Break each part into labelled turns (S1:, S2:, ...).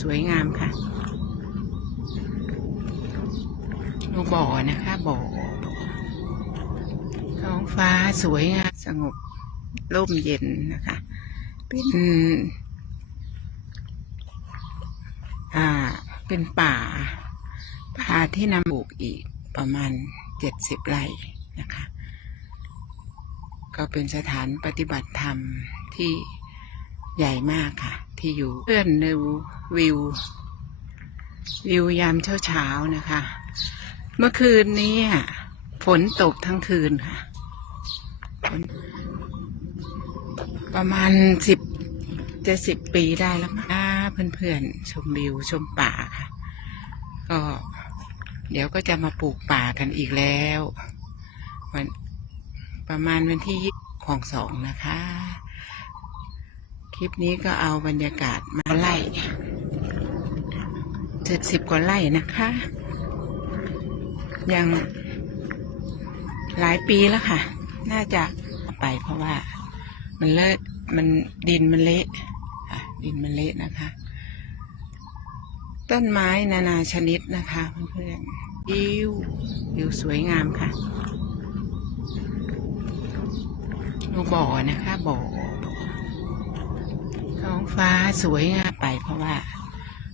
S1: สวยงามค่ะดูบ่อนะคะบ่อท้องฟ้าสวยงามสงบร่มเย็นนะคะเป็นอ่าเป็นป่า ป่าที่นำปลูกอีกประมาณเจ็ดสิบไร่นะคะ ก็เป็นสถานปฏิบัติธรรมที่ใหญ่มากค่ะ ที่อยู่เพื่อนในวิว วิวยามเช้าเช้าๆนะคะ เมื่อคืนนี้ฝนตกทั้งคืนค่ะ ประมาณสิบจะสิบปีได้แล้วมั้งอ่าเพื่อนๆ ชมวิวชมป่าค่ะ ก็เดี๋ยวก็จะมาปลูกป่ากันอีกแล้ว วันประมาณวันที่ยี่ของสองนะคะ ลิปนี้ก็เอาบรรยากาศมาไล่เจ็ดสิบกว่าไร่นะคะ ยังหลายปีแล้วค่ะ น่าจะไปเพราะว่ามันเลอะมันดินมันเละค่ะดินมันเละนะคะ ต้นไม้นานาชนิดนะคะเพื่อนๆวิววิวสวยงามค่ะดูบ่อนะคะบ่อ ท้องฟ้าสวยงามไปเพราะว่า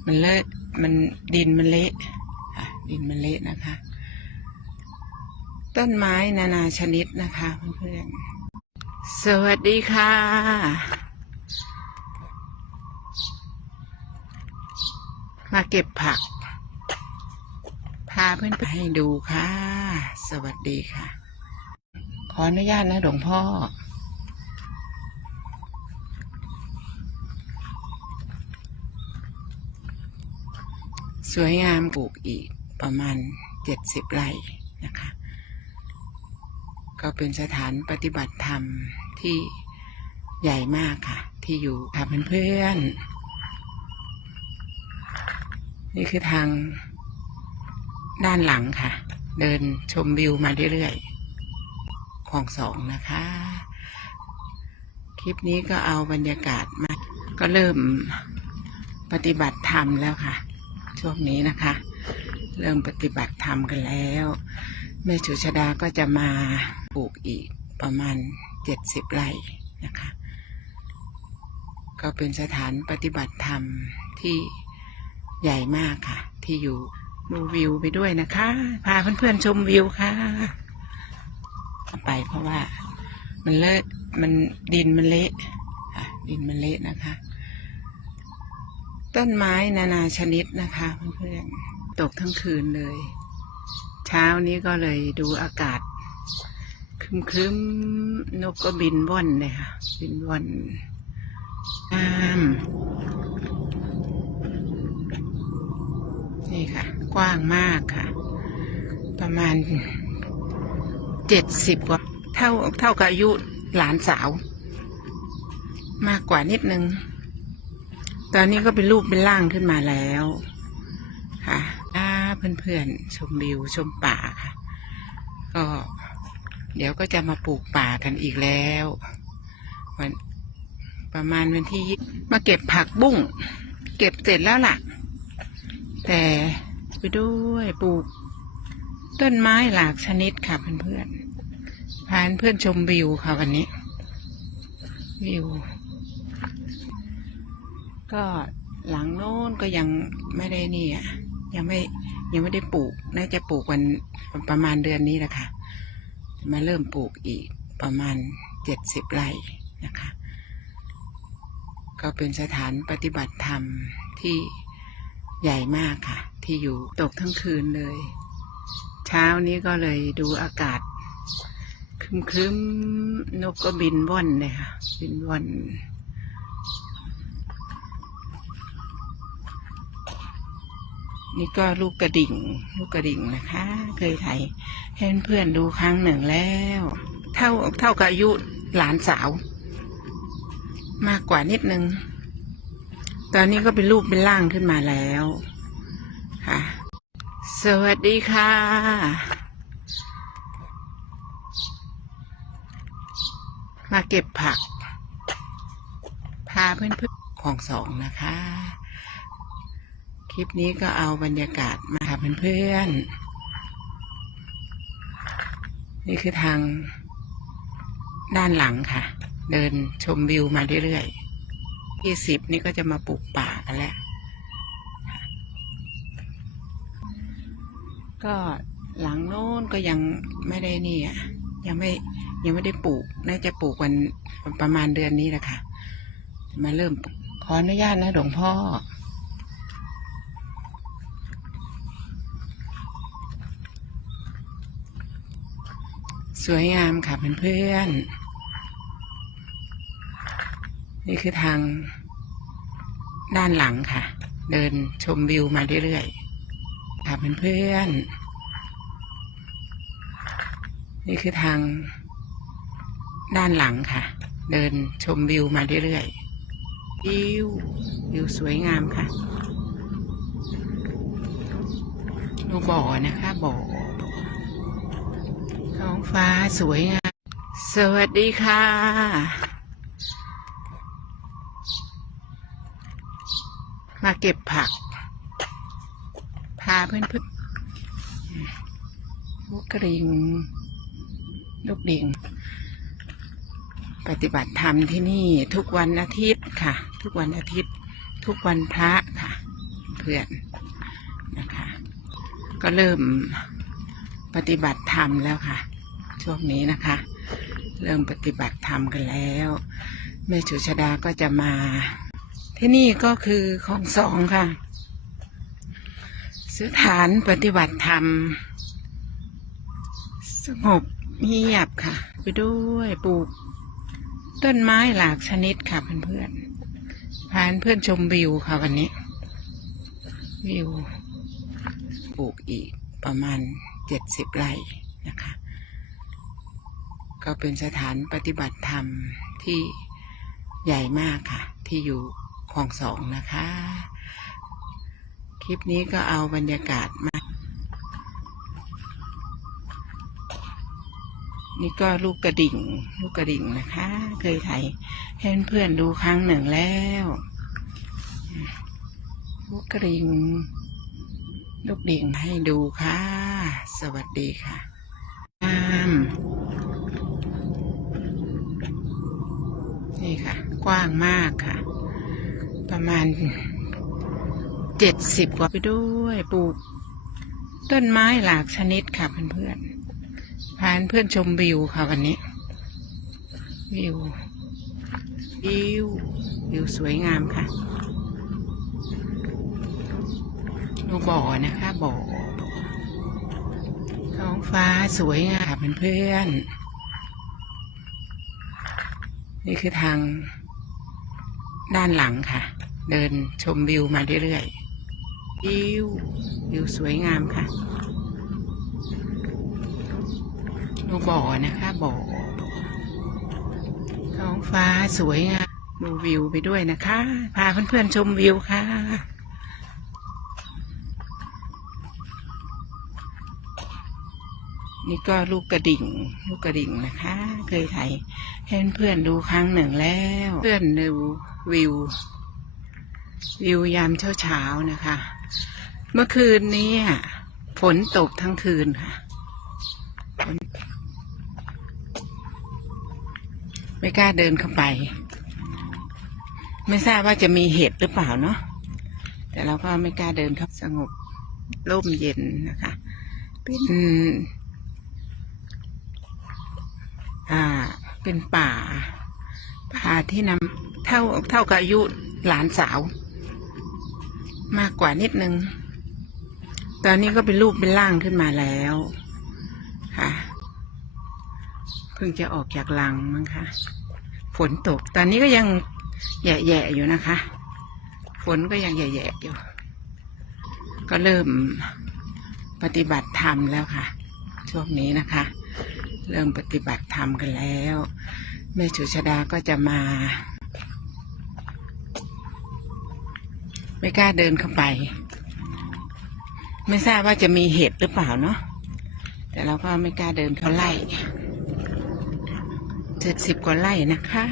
S1: มันเลอะมันดินมันเละค่ะดินมันเละนะคะ ต้นไม้นานาชนิดนะคะเพื่อนๆสวัสดีค่ะ มาเก็บผัก พาเพื่อนไปให้ดูค่ะ สวัสดีค่ะ ขออนุญาตนะหลวงพ่อ สวยงามปลูกอีกประมาณเจ็ดสิบไร่นะคะ ก็เป็นสถานปฏิบัติธรรมที่ใหญ่มากค่ะ ที่อยู่ค่ะเพื่อนๆ นี่คือทางด้านหลังค่ะ เดินชมวิวมาเรื่อยๆของสองนะคะ คลิปนี้ก็เอาบรรยากาศมา ก็เริ่มปฏิบัติธรรมแล้วค่ะ ช่วงนี้นะคะ เริ่มปฏิบัติธรรมกันแล้ว แม่ชุชดาก็จะมาปลูกอีกประมาณเจ็ดสิบไร่นะคะ ก็เป็นสถานปฏิบัติธรรมที่ใหญ่มากค่ะ ที่อยู่ดูวิวไปด้วยนะคะ พาเพื่อนๆชมวิวค่ะ ไปเพราะว่ามันเลอะมันดินมันเละค่ะดินมันเละนะคะ ต้นไม้นานาชนิดนะคะเพื่อนๆตกทั้งคืนเลย เช้านี้ก็เลยดูอากาศครึมๆนกก็บินว่อนเลยค่ะ บินว่อนงามนี่ค่ะ กว้างมากค่ะ ประมาณเจ็ดสิบกว่า เท่าเท่ากับอายุหลานสาว มากกว่านิดนึง ตอนนี้ก็เป็นรูปเป็นร่างขึ้นมาแล้วค่ะถ้าเพื่อนๆชมวิวชมป่าค่ะ ก็เดี๋ยวก็จะมาปลูกป่ากันอีกแล้ววันประมาณวันที่มาเก็บผักบุ้ง เก็บเสร็จแล้วล่ะ แต่ไปด้วยปลูก ต้นไม้หลากชนิดค่ะเพื่อนๆพาเพื่อนชมวิวค่ะวันนี้วิว ก็หลังโน้นก็ยังไม่ได้นี่อะยังไม่ยังไม่ได้ปลูก น่าจะปลูกวันประมาณเดือนนี้แหละค่ะมาเริ่มปลูกอีกประมาณเจ็ดสิบไร่นะคะ ก็เป็นสถานปฏิบัติธรรมที่ใหญ่มากค่ะ ที่อยู่ตกทั้งคืนเลย เช้านี้ก็เลยดูอากาศครึมๆนกก็บินว่อนเลยค่ะ บินว่อน นี่ก็ลูกกระดิ่ง ลูกกระดิ่งนะคะ เคยถ่ายให้เพื่อนดูครั้งหนึ่งแล้ว เท่าเท่ากับอายุหลานสาว มากกว่านิดนึง ตอนนี้ก็เป็นรูปเป็นร่างขึ้นมาแล้วค่ะ สวัสดีค่ะ มาเก็บผัก พาเพื่อนๆของสองนะคะ ลิปนี้ก็เอาบรรยากาศมาค่ะเพื่อนๆ นี่คือทางด้านหลังค่ะ เดินชมวิวมาเรื่อยๆยี่สิบนี่ก็จะมาปลูกป่ากันแล้ว ก็หลังโน้นก็ยังไม่ได้นี่อะยังไม่ยังไม่ได้ปลูก น่าจะปลูกวันประมาณเดือนนี้แหละค่ะ มาเริ่มขออนุญาตนะหลวงพ่อ สวยงามค่ะเพื่อนๆ นี่คือทางด้านหลังค่ะ เดินชมวิวมาเรื่อยๆ ค่ะเพื่อนๆ นี่คือทางด้านหลังค่ะ เดินชมวิวมาเรื่อยๆ วิววิวสวยงามค่ะดูบ่อนะคะบ่อ ท้องฟ้าสวยงาม สวัสดีค่ะ มาเก็บผัก พาเพื่อนเพื่อนลูกกริง ลูกดิ่ง ปฏิบัติธรรมที่นี่ทุกวันอาทิตย์ค่ะ ทุกวันอาทิตย์ ทุกวันพระค่ะ เพื่อนนะคะ ก็เริ่ม ปฏิบัติธรรมแล้วค่ะ ช่วงนี้นะคะ เริ่มปฏิบัติธรรมกันแล้วแม่ชุชดาก็จะมา ที่นี่ก็คือของสองค่ะ สถานปฏิบัติธรรม สงบเงียบค่ะ ไปด้วยปลูก ต้นไม้หลากชนิดค่ะเพื่อนๆพานเพื่อนชมวิวค่ะวันนี้ วิวปลูกอีกประมาณ เจ็ดสิบไร่นะคะ ก็เป็นสถานปฏิบัติธรรมที่ใหญ่มากค่ะ ที่อยู่คลองสองนะคะ คลิปนี้ก็เอาบรรยากาศมา นี่ก็ลูกกระดิ่ง ลูกกระดิ่งนะคะ เคยถ่ายให้เพื่อนๆดูครั้งหนึ่งแล้ว ลูกกระดิ่ง ลูกดิ่งให้ดูค่ะ สวัสดีค่ะงามนี่ค่ะ กว้างมากค่ะ ประมาณเจ็ดสิบกว่าไปด้วยปลูก ต้นไม้หลากชนิดค่ะเพื่อนๆพาเพื่อนชมวิวค่ะวันนี้ วิว วิว วิวสวยงามค่ะ ดูบ่อนะคะบ่อท้องฟ้าสวยงามเพื่อนๆนี่คือทางด้านหลังค่ะ เดินชมวิวมาเรื่อยๆวิววิวสวยงามค่ะดูบ่อนะคะบ่อท้องฟ้าสวยงามดูวิวไปด้วยนะคะ พาเพื่อนๆชมวิวค่ะ นี่ก็ลูกกระดิ่ง ลูกกระดิ่งนะคะ เคยถ่ายให้เพื่อนดูครั้งหนึ่งแล้ว เพื่อนดูวิว วิวยามเช้าๆนะคะ เมื่อคืนนี้ฝนตกทั้งคืนค่ะไม่กล้าเดินเข้าไป ไม่ทราบว่าจะมีเหตุหรือเปล่าเนาะแต่เราก็ไม่กล้าเดินเข้าสงบร่มเย็นนะคะ เป็น อ่า เป็นป่า ป่าที่นำเท่าเท่ากับอายุหลานสาว มากกว่านิดนึง ตอนนี้ก็เป็นรูปเป็นร่างขึ้นมาแล้วค่ะเพิ่งจะออกจากรังมั้งคะฝนตก ตอนนี้ก็ยังแย่ๆอยู่นะคะ ฝนก็ยังแย่ๆอยู่ ก็เริ่มปฏิบัติธรรมแล้วค่ะ ช่วงนี้นะคะ เริ่มปฏิบัติธรรมกันแล้ว แม่ชุชดาก็จะมา ไม่กล้าเดินเข้าไป ไม่ทราบว่าจะมีเหตุหรือเปล่าเนาะแต่เราก็ไม่กล้าเดินเขาไล่เจ็ดสิบกว่าไร่นะคะ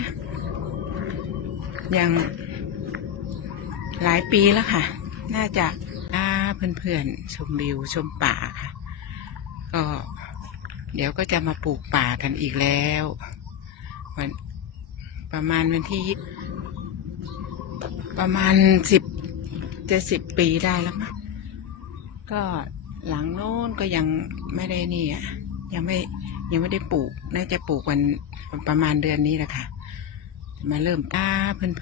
S1: ยังหลายปีแล้วค่ะ น่าจะเพื่อนๆ ชมวิวชมป่าค่ะ ก็ เดี๋ยวก็จะมาปลูกป่ากันอีกแล้ววันประมาณวันที่ประมาณสิบจะสิบปีได้แล้วมั้งก็หลังโน้นก็ยังไม่ได้นี่อะยังไม่ยังไม่ได้ปลูก น่าจะปลูกวันประมาณเดือนนี้แหละค่ะ มาเริ่มป้าเพื่อน